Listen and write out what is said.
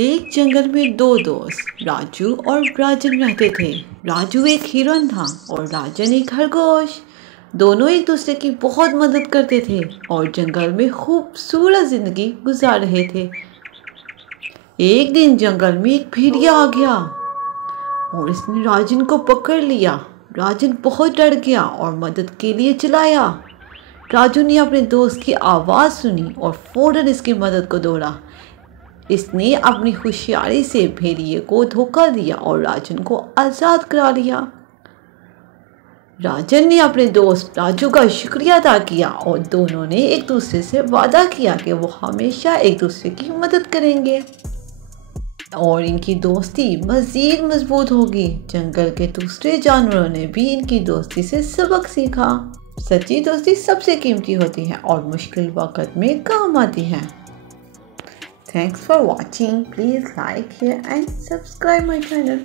एक जंगल में दो दोस्त राजू और राजन रहते थे। राजू एक हिरन था और राजन एक खरगोश। दोनों एक दूसरे की बहुत मदद करते थे और जंगल में खूबसूरत जिंदगी गुजार रहे थे। एक दिन जंगल में एक भेड़िया आ गया और इसने राजन को पकड़ लिया। राजन बहुत डर गया और मदद के लिए चिल्लाया। राजू ने अपने दोस्त की आवाज़ सुनी और फौरन इसकी मदद को दौड़ा। इसने अपनी होशियारी से भेड़िए को धोखा दिया और राजन को आज़ाद करा लिया। राजन ने अपने दोस्त राजू का शुक्रिया अदा किया और दोनों ने एक दूसरे से वादा किया कि वो हमेशा एक दूसरे की मदद करेंगे और इनकी दोस्ती मज़ीद मजबूत होगी। जंगल के दूसरे जानवरों ने भी इनकी दोस्ती से सबक सीखा। सच्ची दोस्ती सबसे कीमती होती है और मुश्किल वक्त में काम आती है। Thanks for watching. Please like, share and subscribe my channel.